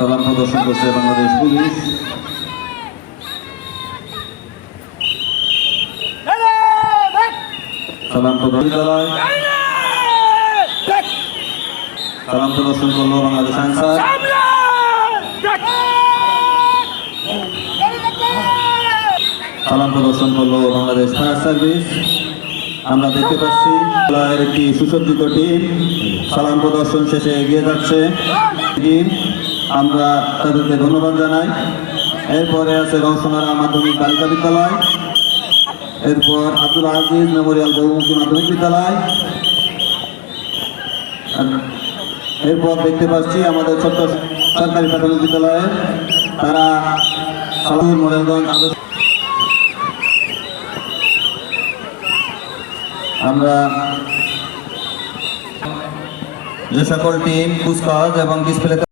সালাম প্রদর্শন করছে বাংলাদেশ পুলিশ। সালাম বিদ্যালয় সালাম প্রদর্শন করলো বাংলাদেশ আনসার। সালাম প্রদর্শন করলো বাংলাদেশ ফায়ার সার্ভিস। আমরা দেখতে পাচ্ছি একটি সুসজ্জিত টিম সালাম প্রদর্শন শেষে এগিয়ে যাচ্ছে। আমরা তাদেরকে ধন্যবাদ জানাই। এরপরে আছে রওশনারা মাধ্যমিক বালিকা বিদ্যালয়, এরপর আব্দুল আজিজ মেমোরিয়াল বহুমুখী মাধ্যমিক বিদ্যালয়, এরপর দেখতে পাচ্ছি আমাদের ছোট্ট সরকারি প্রাথমিক বিদ্যালয়ে তারা সালাম মোরেলগঞ্জ। আমরা যে সকল টিম কুচকাওয়াজ এবং ডিসপ্লে